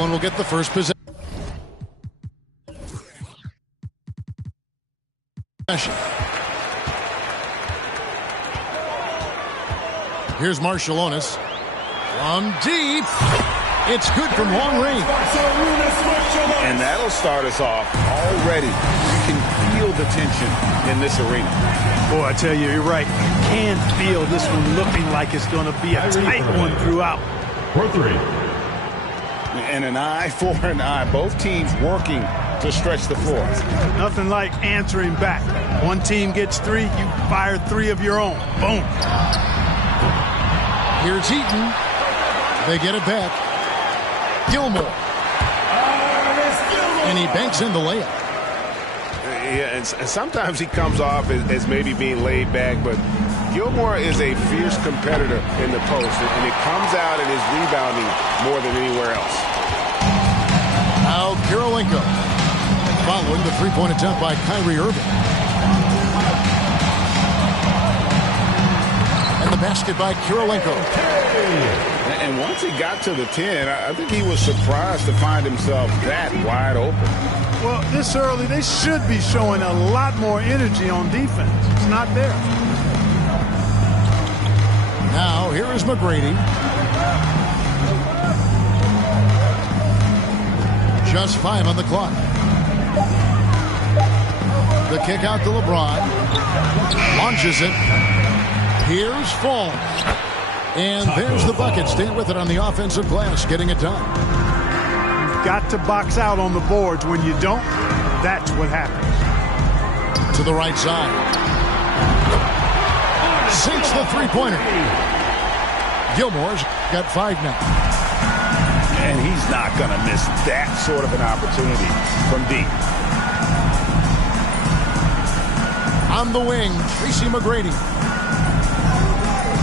Cleveland will get the first possession. Here's Marciulionis from deep. It's good from long range. And that'll start us off already. You can feel the tension in this arena. Boy, I tell you, you're right. You can feel this one looking like it's going to be a tight one throughout. For 3. And an eye for an eye. Both teams working to stretch the floor. Nothing like answering back. One team gets 3, you fire 3 of your own. Boom. Here's Heaton. They get it back. Gilmore. And he banks in the layup. Yeah, and sometimes he comes off as maybe being laid back, but Gilmore is a fierce competitor in the post, and it comes out in his rebounding more than anywhere else. Now Kirilenko following the three-point attempt by Kyrie Irving. And the basket by Kirilenko. And once he got to the 10, I think he was surprised to find himself that wide open. Well, this early, they should be showing a lot more energy on defense. It's not there. Now, here is McGrady. Just 5 on the clock. The kick out to LeBron. Launches it. Here's Fall. And there's the bucket. Stand with it on the offensive glass, getting it done. You've got to box out on the boards. When you don't, that's what happens. To the right side. Sinks the three-pointer. Gilmore's got 5 now. And he's not going to miss that sort of an opportunity from deep. On the wing, Tracy McGrady.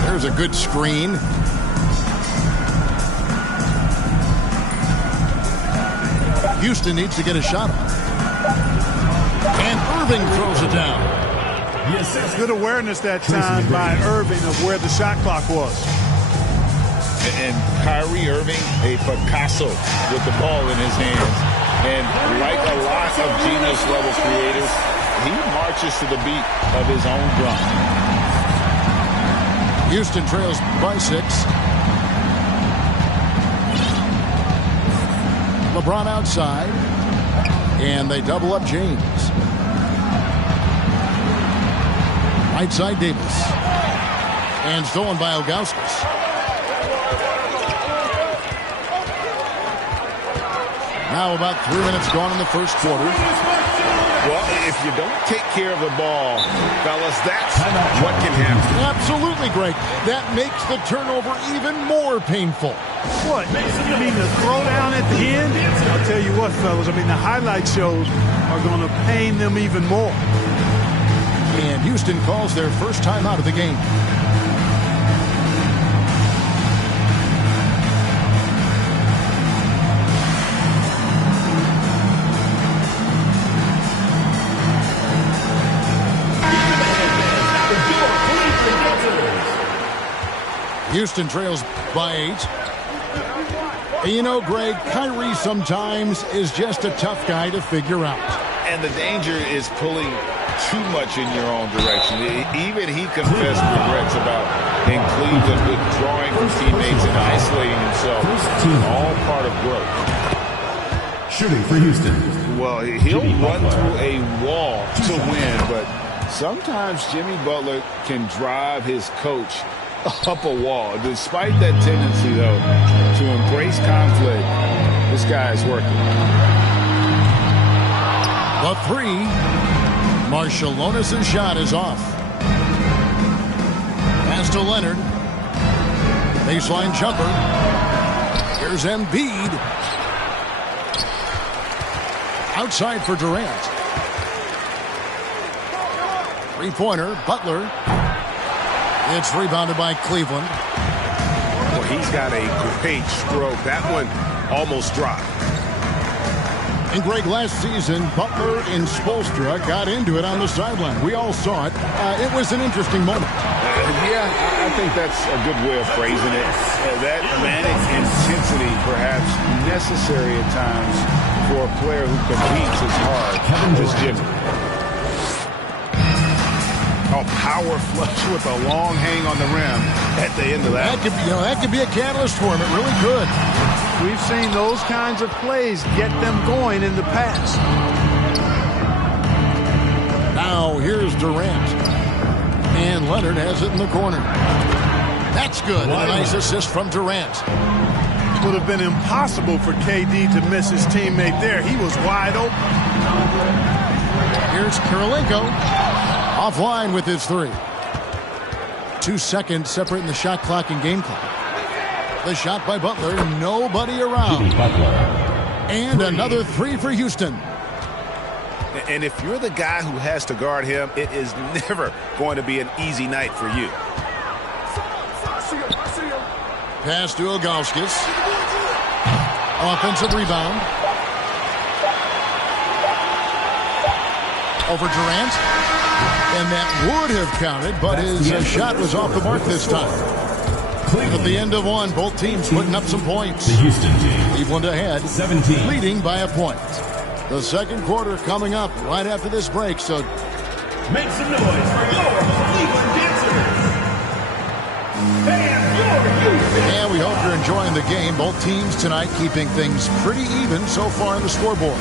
There's a good screen. Houston needs to get a shot on. And Irving throws it down. Yes, good awareness that time by Irving of where the shot clock was. And Kyrie Irving, a Picasso with the ball in his hands. And like a lot of genius-level creators, he marches to the beat of his own drum. Houston trails by 6. LeBron outside. And they double up James. Right side Davis. And stolen by Ilgauskas. Now about 3 minutes gone in the first quarter. Well, if you don't take care of the ball, fellas, that's what can happen. Absolutely, Greg. That makes the turnover even more painful. What? You mean the throwdown at the end? I'll tell you what, fellas. I mean, the highlight shows are going to pain them even more. And Houston calls their first time out of the game. Houston trails by 8. And you know, Greg, Kyrie sometimes is just a tough guy to figure out. And the danger is pulling too much in your own direction. Even he confessed regrets about in Cleveland withdrawing from teammates and isolating himself. All part of growth. Shooting for Houston. Well, he'll run through a wall to win, but sometimes Jimmy Butler can drive his coach up a wall. Despite that tendency, though, to embrace conflict, this guy is working. The 3. Marciulionis' shot is off. Pass to Leonard. Baseline jumper. Here's Embiid. Outside for Durant. Three-pointer, Butler. It's rebounded by Cleveland. Well, he's got a great stroke. That one almost dropped. And Greg, last season, Butler and Spoelstra got into it on the sideline. We all saw it. It was an interesting moment. Yeah, I think that's a good way of phrasing it. That manic intensity perhaps necessary at times for a player who competes as hard as Jimmy. Oh, power flush with a long hang on the rim at the end of that. That could be a catalyst for him. It really could. We've seen those kinds of plays get them going in the past. Now here's Durant. And Leonard has it in the corner. That's good. And a nice assist from Durant. Would have been impossible for KD to miss his teammate there. He was wide open. Here's Kirilenko. Offline with his three. 2 seconds separating the shot clock and game clock. The shot by Butler. Nobody around. And another three for Houston. And if you're the guy who has to guard him, it is never going to be an easy night for you. Pass to Ilgauskas. Offensive rebound. Over Durant. And that would have counted, but his shot was off the mark this time. At the end of one, both teams putting up some points. The Houston team. Cleveland ahead, 17. leading by a point. The second quarter coming up right after this break, so Make some noise for your Cleveland Dancers. And we hope you're enjoying the game. Both teams tonight keeping things pretty even so far on the scoreboard.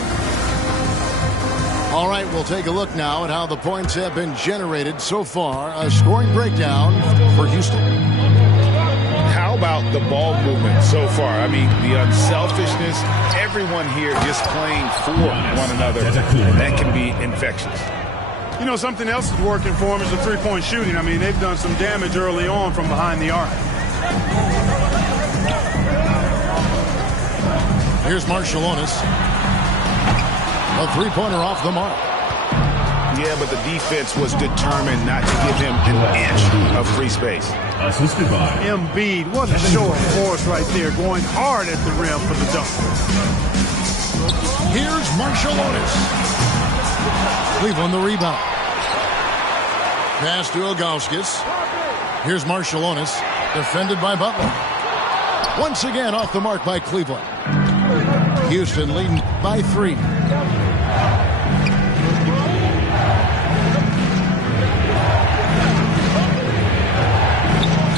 All right, we'll take a look now at how the points have been generated so far. A scoring breakdown for Houston. How about the ball movement so far? I mean, the unselfishness, everyone here just playing for one another, and that can be infectious. You know, something else is working for them is the three-point shooting. I mean, they've done some damage early on from behind the arc. Here's Marciulionis. A three-pointer off the mark. Yeah, but the defense was determined not to give him an inch of free space. Assisted by Embiid, what a show of force right there, going hard at the rim for the dunk. Here's Marciulionis. Cleveland the rebound. Pass to Ilgauskas. Here's Marciulionis, defended by Butler. Once again off the mark by Cleveland. Houston leading by 3.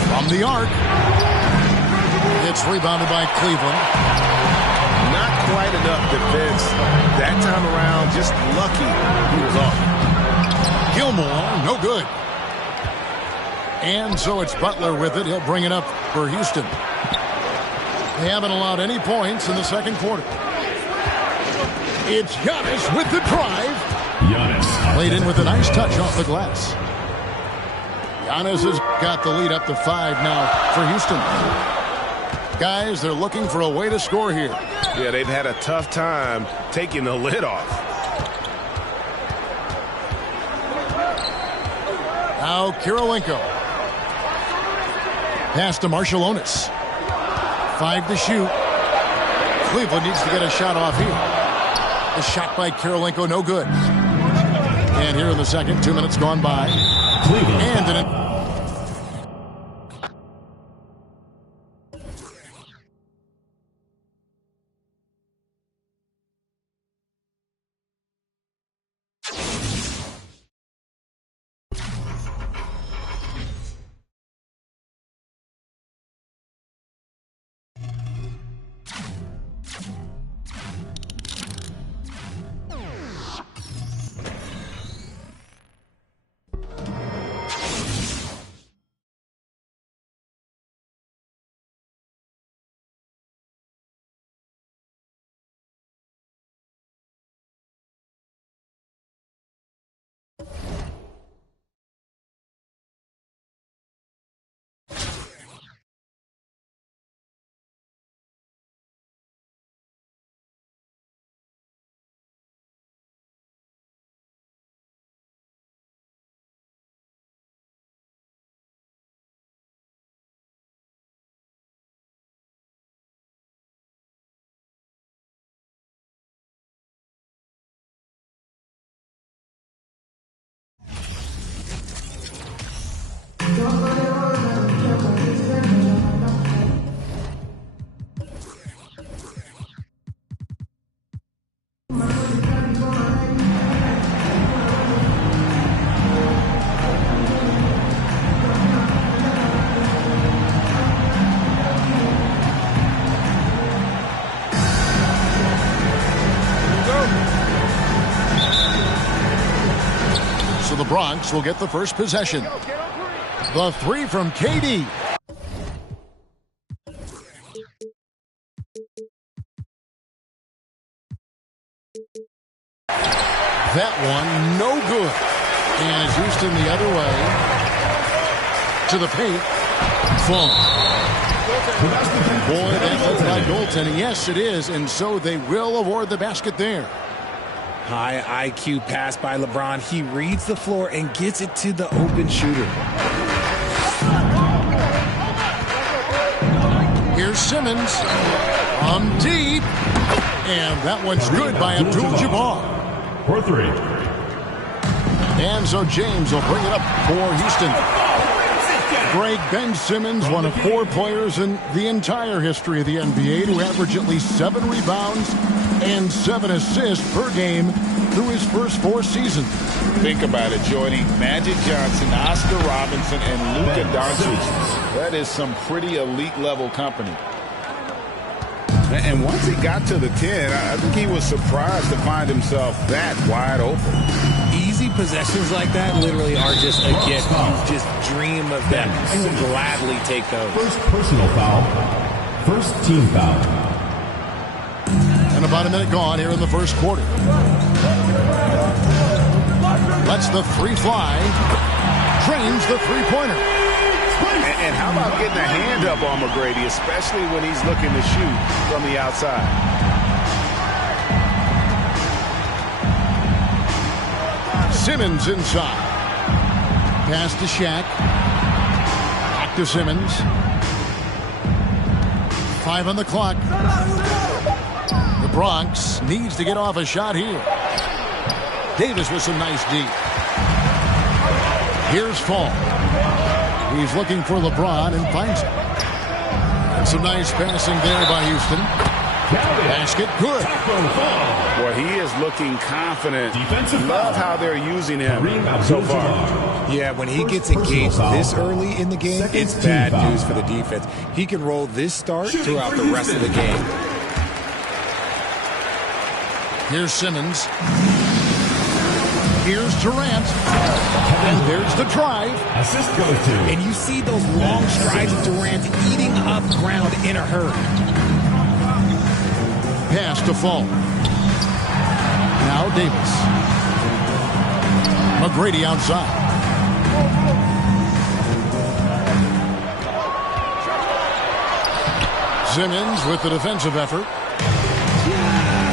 From the arc. It's rebounded by Cleveland. Not quite enough defense that time around. Just lucky he was off. Gilmore, no good. And so it's Butler with it. He'll bring it up for Houston. They haven't allowed any points in the second quarter. It's Giannis with the drive. Giannis. Played in with a nice touch off the glass. Giannis has got the lead up to 5 now for Houston. Guys, they're looking for a way to score here. Yeah, they've had a tough time taking the lid off. Now Kirilenko. Pass to Marciulionis. 5 to shoot. Cleveland needs to get a shot off here. A shot by Kirilenko, no good. And here in the second, 2 minutes gone by. Cleveland. And an the Bronx will get the first possession. The three from KD. That one, no good. And it's Houston the other way. To the paint. Fall. Boy, that looks like goaltending. Yes, it is. And so they will award the basket there. High IQ pass by LeBron. He reads the floor and gets it to the open shooter. Here's Simmons from deep. And that one's good by Abdul-Jabbar. For three. And so James will bring it up for Houston. Greg, Ben Simmons, one of 4 players in the entire history of the NBA to average at least 7 rebounds and 7 assists per game through his first 4 seasons. Think about it, joining Magic Johnson, Oscar Robinson, and Luka Doncic. That is some pretty elite level company. And once he got to the 10, I think he was surprised to find himself that wide open. Easy possessions like that literally are just a gift. You just dream of them. You will gladly take those. First personal foul. First team foul. And about a minute gone here in the first quarter. Lets the 3 fly. Drains the 3-pointer. And how about getting a hand up on McGrady, especially when he's looking to shoot from the outside? Simmons inside. Pass to Shaq. Back to Simmons. 5 on the clock. The Bronx needs to get off a shot here. Davis with some nice D. Here's Fall. He's looking for LeBron and finds him. And some nice passing there by Houston. Basket, good. Well, he is looking confident. Love how they're using him so far. Yeah, when he gets engaged this early in the game, it's bad news for the defense. He can roll this start throughout the rest of the game. Here's Simmons. Here's Durant. And there's the drive. Assist goes to. And you see those long strides of Durant eating up ground in a hurry. Pass to Fall. Now Davis. McGrady outside. Simmons with the defensive effort.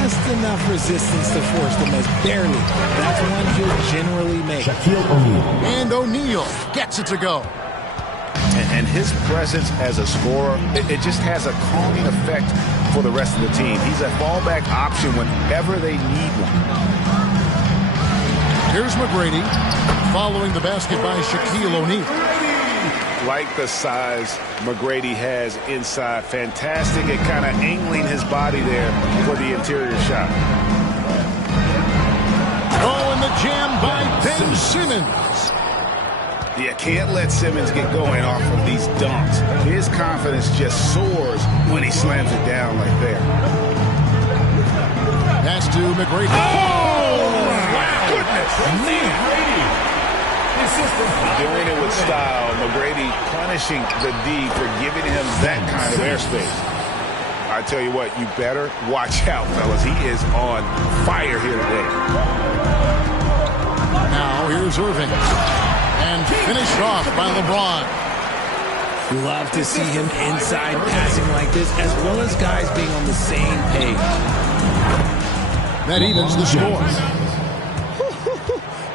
Just enough resistance to force the miss. Barely. That's one he'll generally make. Shaquille O'Neal. And O'Neal gets it to go. And his presence as a scorer, it just has a calming effect for the rest of the team. He's a fallback option whenever they need one. Here's McGrady following the basket by Shaquille O'Neal. Like the size McGrady has inside. Fantastic at kind of angling his body there for the interior shot. Oh, and the jam by Ben Simmons. Yeah, can't let Simmons get going off of these dunks. His confidence just soars when he slams it down like that. Pass to McGrady. Oh, my goodness. McGrady. Doing it with style. McGrady punishing the D for giving him that kind of airspace. I tell you what, you better watch out, fellas. He is on fire here today. Now here's Irving. And finished off by LeBron. Love to see him inside passing like this, as well as guys being on the same page. That evens the score.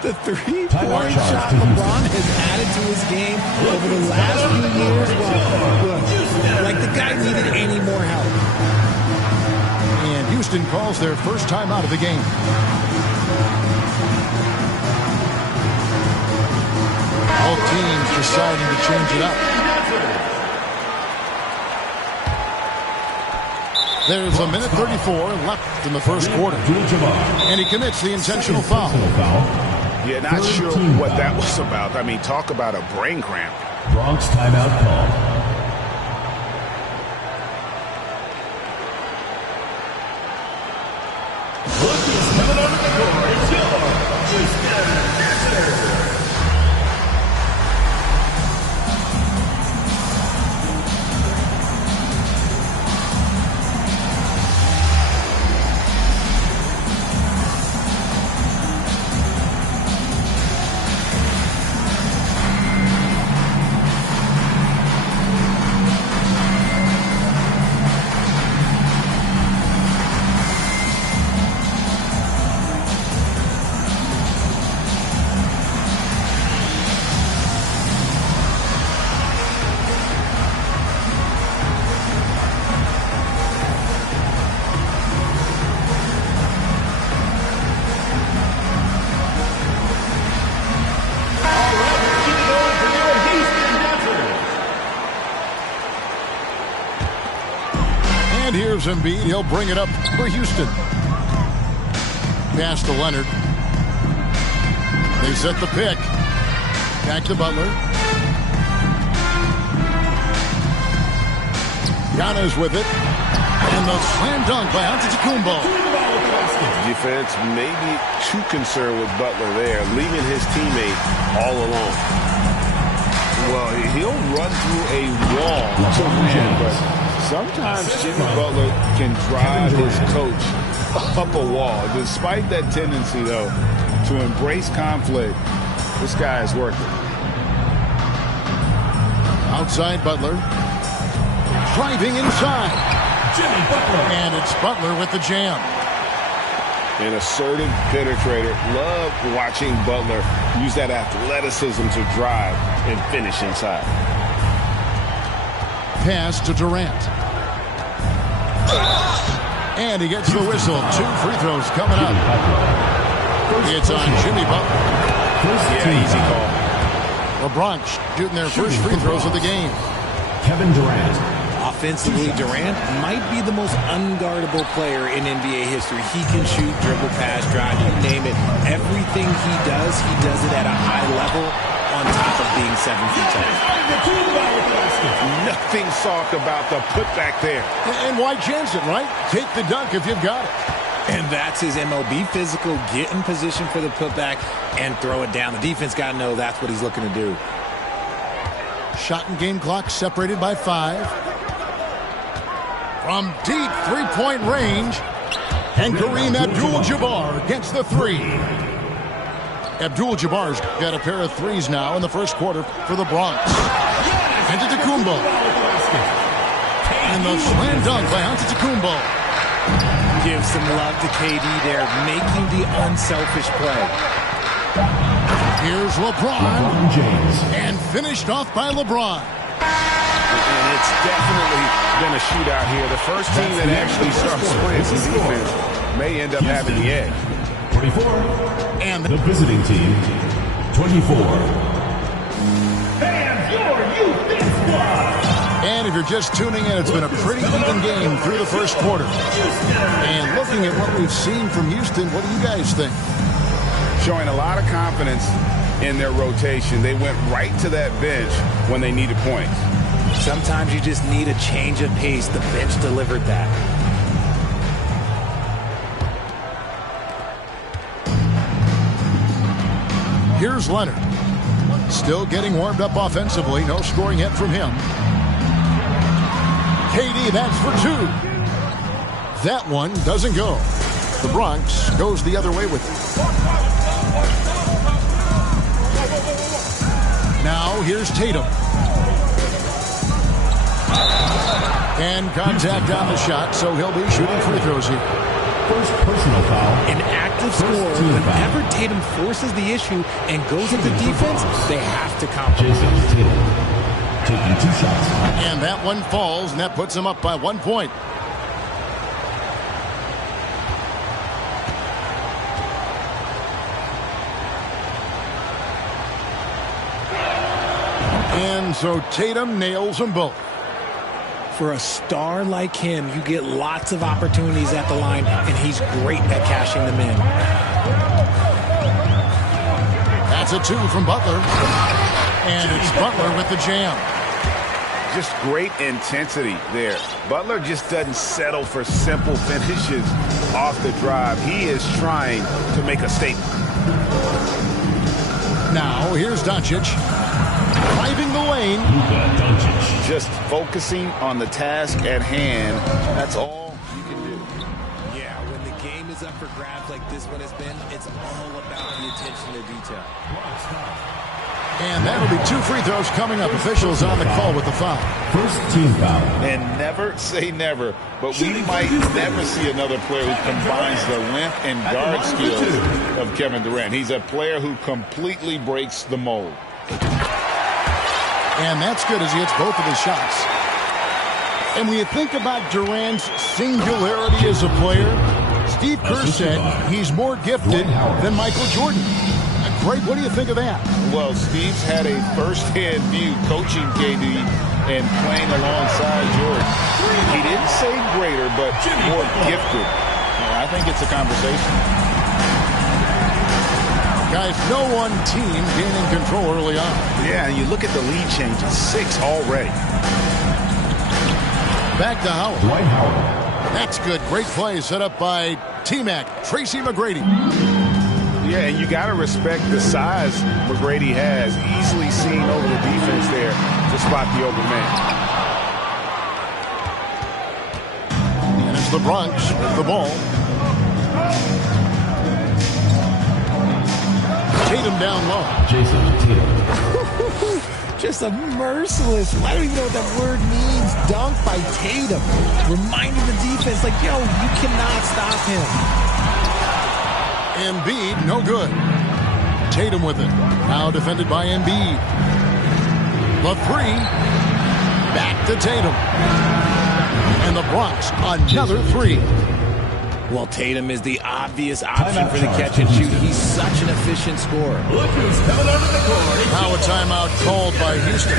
The three-point shot LeBron has added to his game over the last few years. Well, like the guy needed any more help. And Houston calls their first time out of the game. Both teams deciding to change it up. There's a minute 34 left in the first quarter. And he commits the intentional foul. Yeah, not sure what that was about. I mean, talk about a brain cramp. Bronx timeout call. Look who's coming onto the court. It's your Houston Dancers. Here's Embiid. He'll bring it up for Houston. Pass to Leonard. They set the pick. Back to Butler. Giannis with it. And the slam dunk by Antetokounmpo. Defense maybe too concerned with Butler there, leaving his teammate all alone. Well, he'll run through a wall to win, but sometimes Jimmy Butler can drive his coach up a wall. Despite that tendency, though, to embrace conflict, this guy is working. Outside Butler. Driving inside. Jimmy Butler. And it's Butler with the jam. An assertive penetrator. Love watching Butler use that athleticism to drive and finish inside. Pass to Durant. And he gets the whistle. 2 free throws coming up. It's on Jimmy Butler. Yeah, easy call. LeBron shooting their first free throws of the game. Kevin Durant. Offensively, Durant might be the most unguardable player in NBA history. He can shoot, dribble, pass, drive, you name it. Everything he does it at a high level on top of being 7 feet tall. Nothing soft about the putback there. And why chance it, right? Take the dunk if you've got it. And that's his MO. Be physical, get in position for the putback, and throw it down. The defense got to know that's what he's looking to do. Shot and game clock separated by 5. From deep three-point range. And Kareem Abdul-Jabbar gets the 3. Abdul-Jabbar's got a pair of threes now in the first quarter for the Bronx. Antetokounmpo. And the slam dunk by Antetokounmpo. Give some love to KD there, making the unselfish play. Here's LeBron. James. And finished off by LeBron. And it's definitely been a shootout here. The first team that actually starts playing some defense may end up having the edge. 24. And The visiting team, 24. And if you're just tuning in, it's been a pretty even game through the first quarter. And looking at what we've seen from Houston, what do you guys think? Showing a lot of confidence in their rotation. They went right to that bench when they needed points. Sometimes you just need a change of pace. The bench delivered that. Here's Leonard. Still getting warmed up offensively. No scoring yet from him. KD, that's for 2. That one doesn't go. The Bronx goes the other way with it. Now here's Tatum. And contact on the shot, so he'll be shooting free throws here. First personal foul. An active scorer, whenever Tatum forces the issue and goes into defense, they have to compromise. Jason Tatum taking 2 shots. And that one falls, and that puts him up by 1 point. And so Tatum nails them both. For a star like him, you get lots of opportunities at the line, and he's great at cashing them in. That's a 2 from Butler. And it's Butler with the jam. Just great intensity there. Butler just doesn't settle for simple finishes off the drive. He is trying to make a statement. Now here's Doncic. Driving the lane. Luka Doncic. Just focusing on the task at hand. That's all you can do. Yeah, when the game is up for grabs like this one has been, it's all about the attention to detail. And that'll be 2 free throws coming up. Officials on the call with the foul. First team foul. And never say never, but we might never see another player who combines the length and guard skills of Kevin Durant. He's a player who completely breaks the mold. And that's good as he hits both of his shots. And when you think about Durant's singularity as a player, Steve Kerr said he's more gifted than Michael Jordan. break. What do you think of that? Well, Steve's had a first-hand view coaching KD and playing alongside Jordan. He didn't say greater, but more gifted. I think it's a conversation. Guys, no one team gaining control early on. Yeah, and you look at the lead changes, 6 already. Back to Howard. Dwight Howard. That's good. Great play set up by T-Mac, Tracy McGrady. Yeah, and you got to respect the size McGrady has. Easily seen over the defense there to spot the open man. And it's the Bronx with the ball. Tatum down low. Jason Tatum. Just a merciless, I don't even know what that word means, dunk by Tatum. Reminding the defense, like, yo, you cannot stop him. Embiid, no good. Tatum with it. Now defended by Embiid. The 3. Back to Tatum. And the Bronx, another 3. Well, Tatum is the obvious option for the catch and shoot. He's such an efficient scorer. Look who's coming onto the court. Now a timeout called by Houston.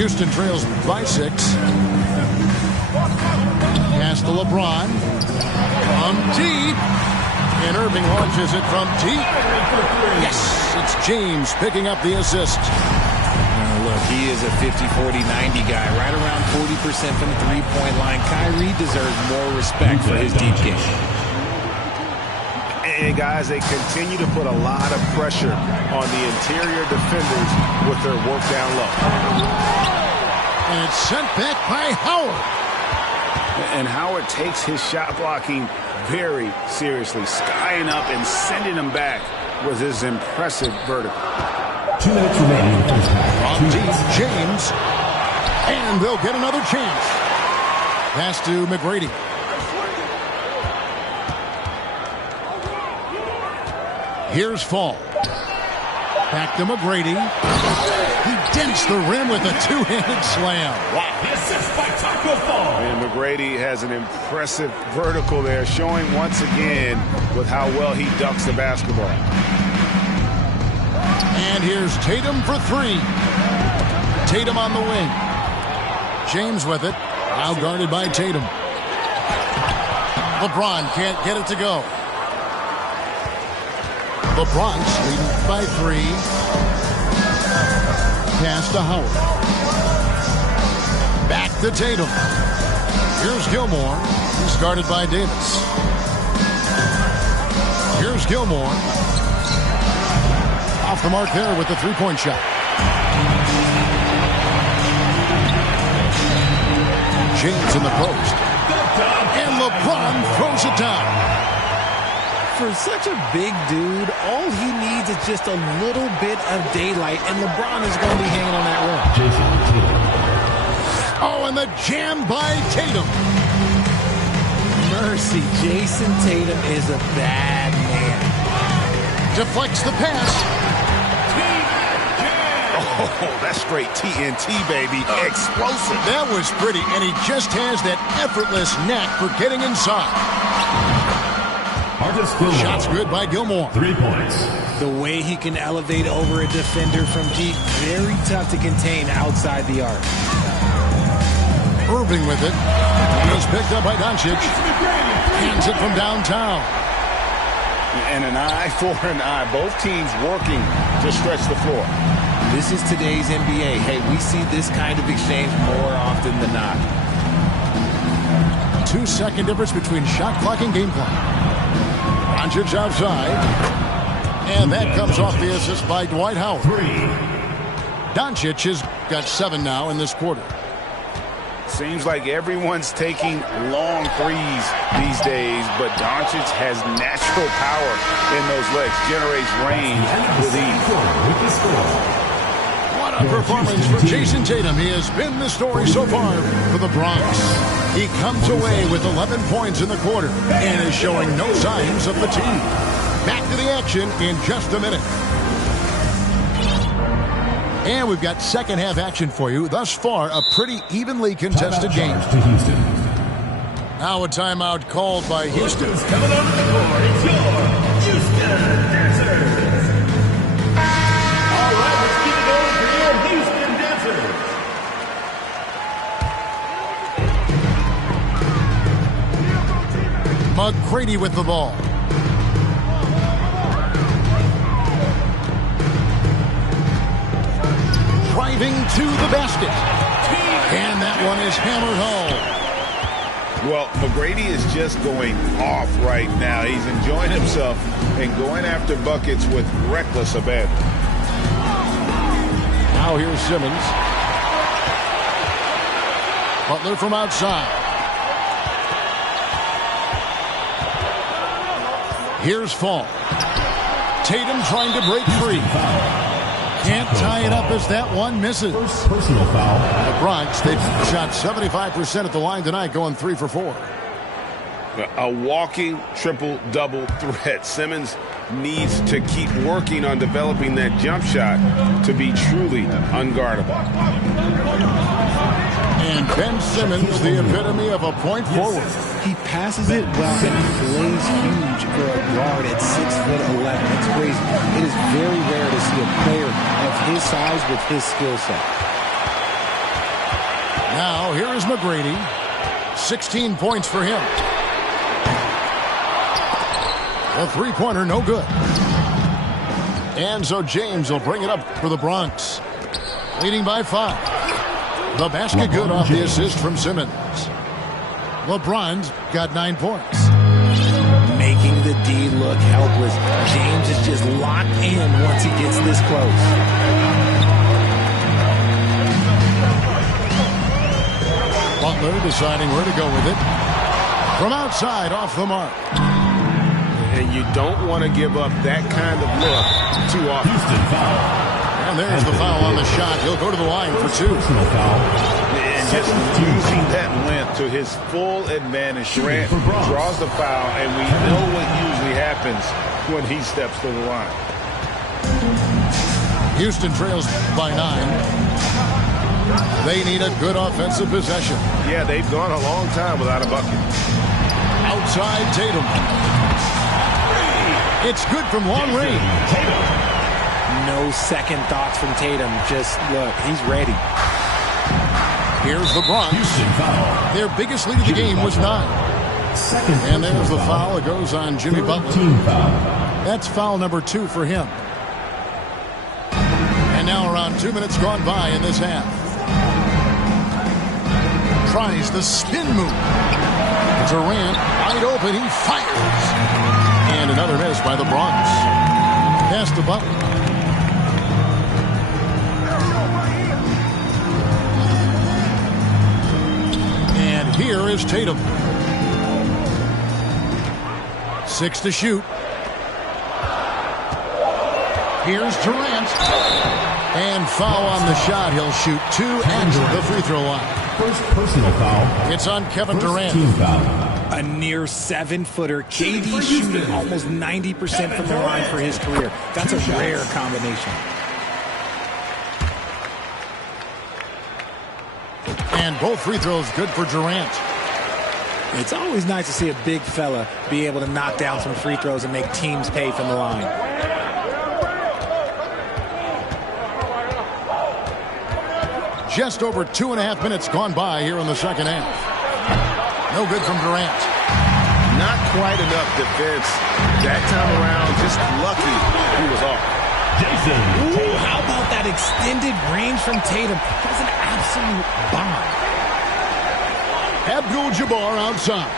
Houston trails by 6. Pass to LeBron. From deep. And Irving launches it from deep. Yes, it's James picking up the assist. Look, he is a 50-40-90 guy, right around 40% from the three-point line. Kyrie deserves more respect for his deep game. And guys, they continue to put a lot of pressure on the interior defenders with their work down low. And it's sent back by Howard. And Howard takes his shot blocking very seriously. Skying up and sending him back was his impressive vertical. 2 minutes remaining in the first half. From deep, James. And they'll get another chance. Pass to McGrady. Here's Fall. Back to McGrady. He dents the rim with a two-handed slam. Wow. The assist by Taco Fall. And McGrady has an impressive vertical there, showing once again with how well he ducks the basketball. And here's Tatum for 3. Tatum on the wing. James with it. Now guarded by Tatum. LeBron can't get it to go. The Bronx leading by 3. Pass to Howard. Back to Tatum. Here's Gilmore. He's guarded by Davis. Here's Gilmore. Off the mark there with the three-point shot. James in the post. And LeBron throws it down. For such a big dude, all he needs is just a little bit of daylight, and LeBron is going to be hanging on that rim. Jason Tatum. Oh, and the jam by Tatum. Mercy, Jason Tatum is a bad man. Deflects the pass. Oh, that's straight TNT, baby. Explosive. That was pretty, and he just has that effortless knack for getting inside. Artis Gilmore. Shots good by Gilmore. 3 points. The way he can elevate over a defender from deep, very tough to contain outside the arc. Irving with it. He's picked up by Doncic. Hands it from downtown. And an eye for an eye. Both teams working to stretch the floor. This is today's NBA. Hey, we see this kind of exchange more often than not. 2-second difference between shot clock and game clock. Doncic outside. And that comes off the assist by Dwight Howard. 3. Doncic has got 7 now in this quarter. Seems like everyone's taking long threes these days, but Doncic has natural power in those legs, generates range with ease. What a performance for Jason Tatum. He has been the story so far for the Bronx. He comes away with 11 points in the quarter and is showing no signs of fatigue. Back to the action in just a minute. And we've got second half action for you. Thus far, a pretty evenly contested game. Now a timeout called by Houston. Coming onto the court, it's your Houston Dancers. All right, let's keep it going for your Houston Dancers. McGrady with the ball. Driving to the basket. And that one is hammered home. Well, McGrady is just going off right now. He's enjoying himself and going after buckets with reckless abandon. Now here's Simmons. Butler from outside. Here's Fall. Tatum trying to break free. Can't tie it up as that one misses. Personal foul. The Bronx, they've shot 75% at the line tonight, going 3 for 4. A walking triple-double threat. Simmons needs to keep working on developing that jump shot to be truly unguardable. And Ben Simmons, the epitome of a point forward. He passes it well and he plays huge for a guard at 6'11". It's crazy. It is very rare to see a player of his size with his skill set. Now here is McGrady. 16 points for him. The three-pointer no good. And so James will bring it up for the Bronx. Leading by 5. The basket good off the assist from Simmons. LeBron's got 9 points. Making the D look helpless. James is just locked in once he gets this close. Butler deciding where to go with it. From outside, off the mark. And you don't want to give up that kind of look too often. Houston foul. And there's the foul on the shot. He'll go to the line for 2. Personal foul. And just using that length to his full advantage. Durant draws the foul, and we know what usually happens when he steps to the line. Houston trails by 9. They need a good offensive possession. Yeah, they've gone a long time without a bucket. Outside Tatum. It's good from long range. No second thoughts from Tatum. Just look, he's ready. Here's the Bronx. Houston foul. Their biggest lead of the game was 9. And there's the foul. It goes on Jimmy Butler. Team foul. That's foul number 2 for him. And now around 2 minutes gone by in this half. Tries the spin move. Durant wide open. He fires. And another miss by the Bronx. Pass to Butler. And here is Tatum. 6 to shoot. Here's Durant. And foul on the shot. He'll shoot 2 at the free throw line. First personal foul. It's on Kevin Durant. Team foul. A near 7-footer. KD shooting almost 90% from the line for his career. That's a rare combination. And both free throws good for Durant. It's always nice to see a big fella be able to knock down some free throws and make teams pay from the line. Just over 2.5 minutes gone by here in the second half. No good from Durant. Not quite enough defense that time around. Just lucky he was off. Ooh, how about that extended range from Tatum? That was an absolute bomb. Abdul-Jabbar outside.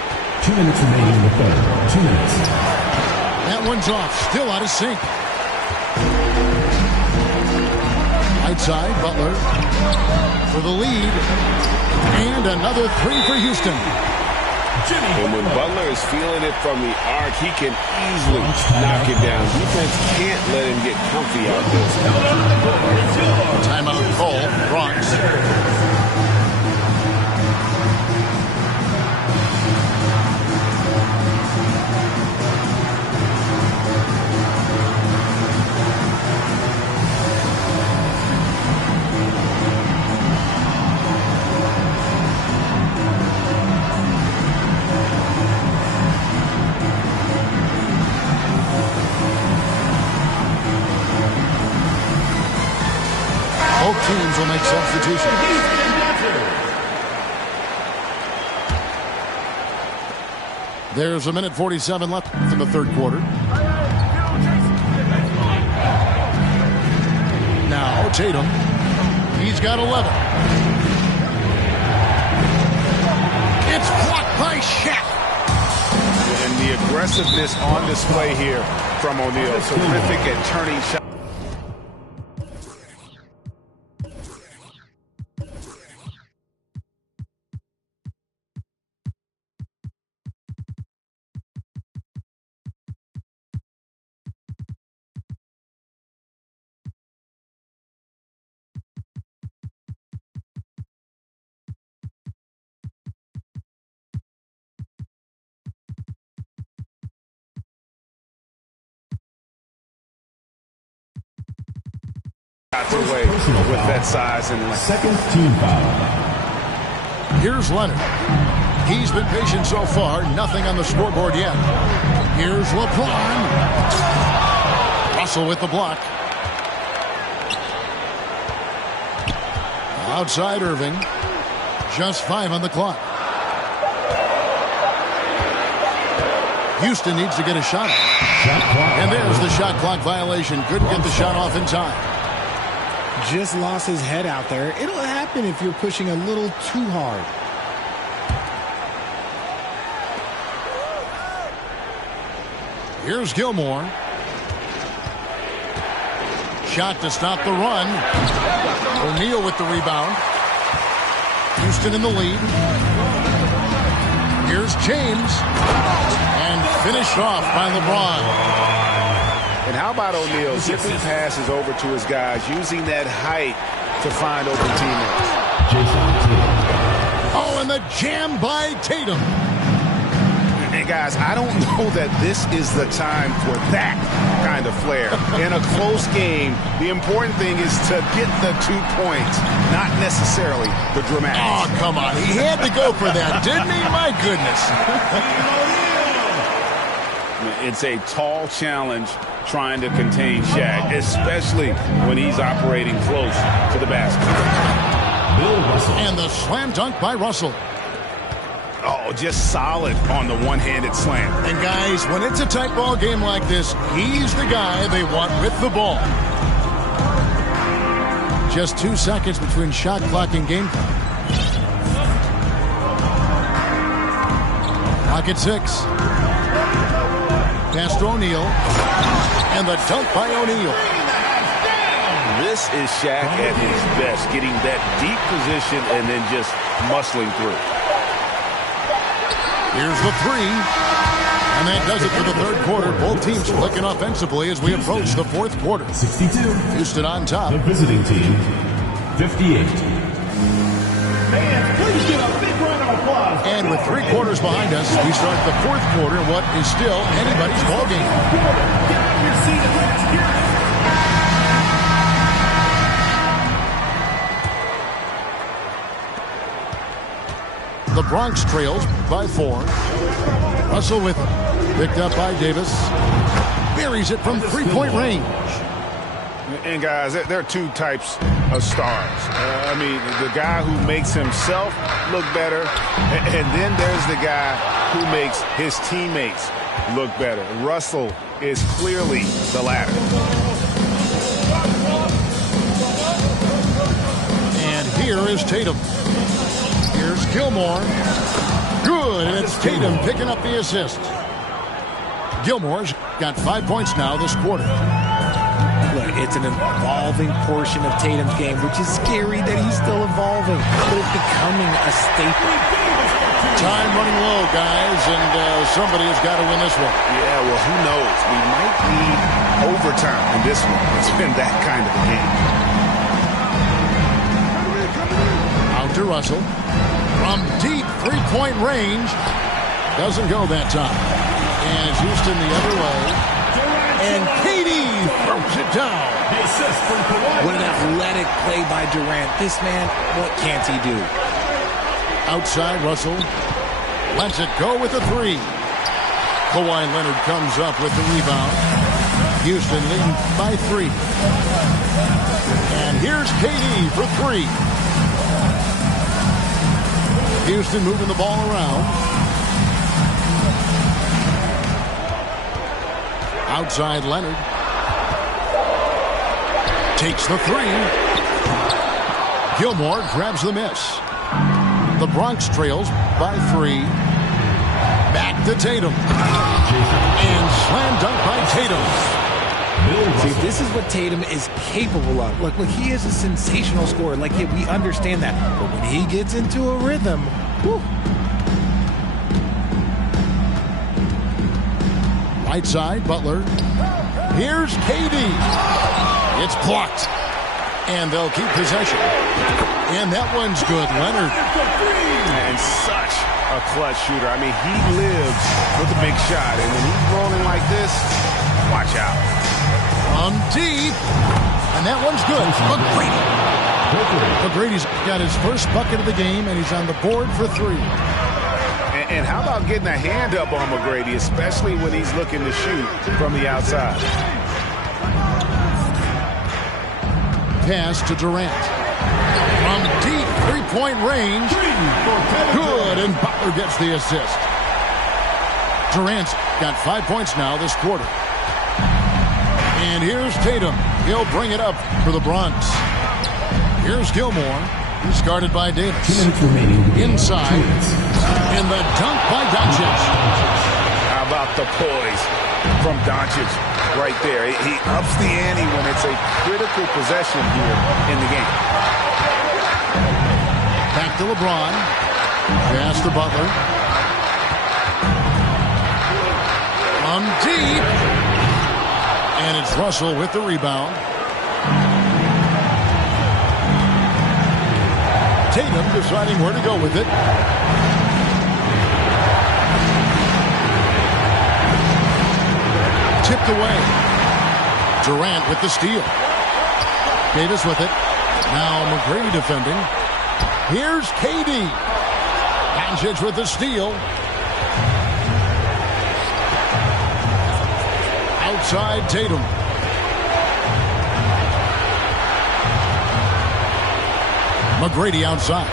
2 minutes remaining in the third. 2 minutes. That one's off. Still out of sync. Right side, Butler for the lead. And another three for Houston. And when Butler is feeling it from the arc, he can easily knock it down. Defense can't let him get comfy out there. Timeout call, Bronx. Both teams will make substitutions. There's a minute 47 left in the third quarter. Now Tatum. He's got 11. It's blocked by Shaq. And the aggressiveness on display here from O'Neal. Terrific at turning shots. Away with that size and length. Second team foul. Here's Leonard. He's been patient so far. Nothing on the scoreboard yet. Here's LeBron. Russell with the block. Outside Irving. Just 5 on the clock. Houston needs to get a shot off. And there's the shot clock violation. Couldn't get the shot off in time. Just lost his head out there. It'll happen if you're pushing a little too hard. Here's Gilmore. Shot to stop the run. O'Neal with the rebound. Houston in the lead. Here's James. And finished off by LeBron. And how about O'Neal zipping passes over to his guys, using that height to find open teammates. Oh, and the jam by Tatum. And guys, I don't know that this is the time for that kind of flair. In a close game, the important thing is to get the 2 points, not necessarily the dramatics. Oh, come on. He had to go for that, didn't he? My goodness. It's a tall challenge trying to contain Shaq, especially when he's operating close to the basket. And the slam dunk by Russell. Oh, just solid on the one-handed slam. And guys, when it's a tight ball game like this, he's the guy they want with the ball. Just 2 seconds between shot clock and game clock. Clock at 6. Pass to O'Neal. And the dunk by O'Neal. This is Shaq at his best, getting that deep position and then just muscling through. Here's the 3. And that does it for the third quarter. Both teams clicking offensively as we approach the fourth quarter. 62. Houston on top. The visiting team, 58. Fans, please give a big round of applause. And with 3 quarters behind us, we start the fourth quarter in what is still anybody's ball game. Get out of your seat and let's hear it. The Bronx trails by 4. Russell with it. Picked up by Davis. Buries it from 3-point range. And guys, there are 2 types of stars. I mean, the guy who makes himself look better, and then there's the guy who makes his teammates look better. Russell is clearly the latter. And here is Tatum. Here's Gilmore. Good, and it's Tatum picking up the assist. Gilmore's got 5 points now this quarter. Look, it's an evolving portion of Tatum's game, which is scary that he's still evolving, but it's becoming a staple. Time running low, guys, and somebody has got to win this one. Yeah, well, who knows? We might need overtime in this one. It's been that kind of a game. Out to Russell. From deep three-point range. Doesn't go that time. And it's Houston the other way. And Katie throws it down. What an athletic play by Durant. This man, what can't he do? Outside, Russell lets it go with a three. Kawhi Leonard comes up with the rebound. Houston leading by 3. And here's KD for 3. Houston moving the ball around. Outside, Leonard takes the 3. Gilmore grabs the miss. The Bronx trails by 3. Back to Tatum. And slam dunk by Tatum. See, this is what Tatum is capable of. Look, he is a sensational scorer. Like, yeah, we understand that. But when he gets into a rhythm, whew. Right side, Butler. Here's KD. It's blocked. And they'll keep possession. And that one's good. Leonard. And such a clutch shooter. I mean, he lives with a big shot. And when he's rolling like this, watch out. From deep. And that one's good. McGrady's got his first bucket of the game, and he's on the board for 3. And how about getting a hand up on McGrady, especially when he's looking to shoot from the outside? Pass to Durant. From deep three-point range. Good, and Butler gets the assist. Durant's got 5 points now this quarter. And here's Tatum. He'll bring it up for the Bronx. Here's Gilmore. He's guarded by Davis. 2 minutes remaining. Inside. And the dunk by Doncic. How about the poise from Doncic right there? He ups the ante when it's a critical possession here in the game. Back to LeBron. Pass to Butler. From deep. And it's Russell with the rebound. Tatum deciding where to go with it. Tipped away. Durant with the steal. Davis with it. Now McGrady defending. Here's KD. Doncic with the steal. Outside Tatum. McGrady outside.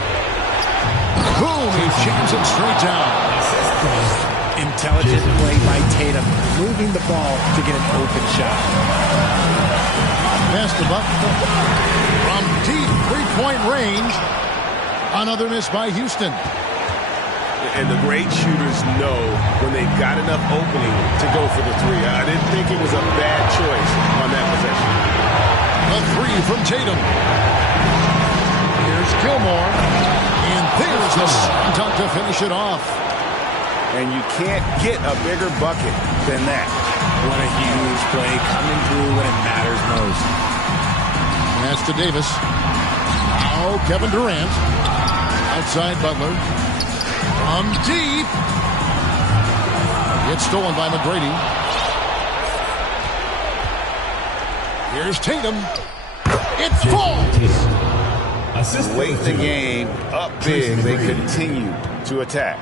Boom! He jams it straight down. Intelligent play by Tatum, moving the ball to get an open shot. Pass to Butler. From deep three-point range. Another miss by Houston. And the great shooters know when they've got enough opening to go for the 3. I didn't think it was a bad choice on that possession. A 3 from Tatum. Here's Gilmore. And there's the dunk to finish it off. And you can't get a bigger bucket than that. What a huge play coming through when it matters most. Pass to Davis. Now Kevin Durant. Outside Butler. From deep. It's stolen by McGrady. Here's Tatum. It falls. Late in the game, up big, they continue to attack.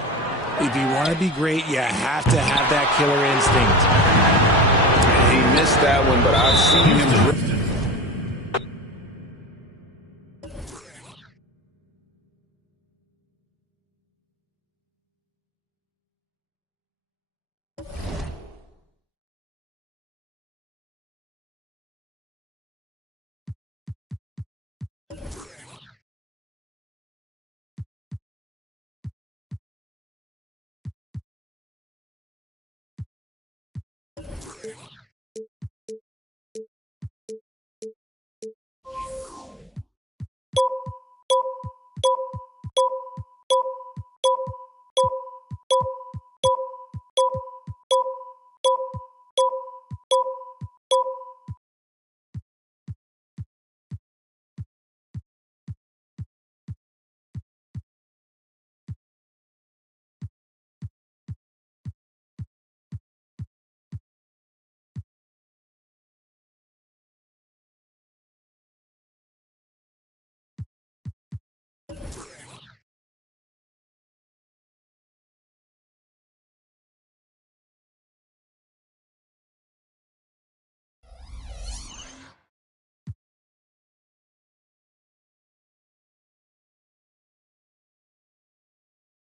If you want to be great, you have to have that killer instinct. He missed that one, but I've seen him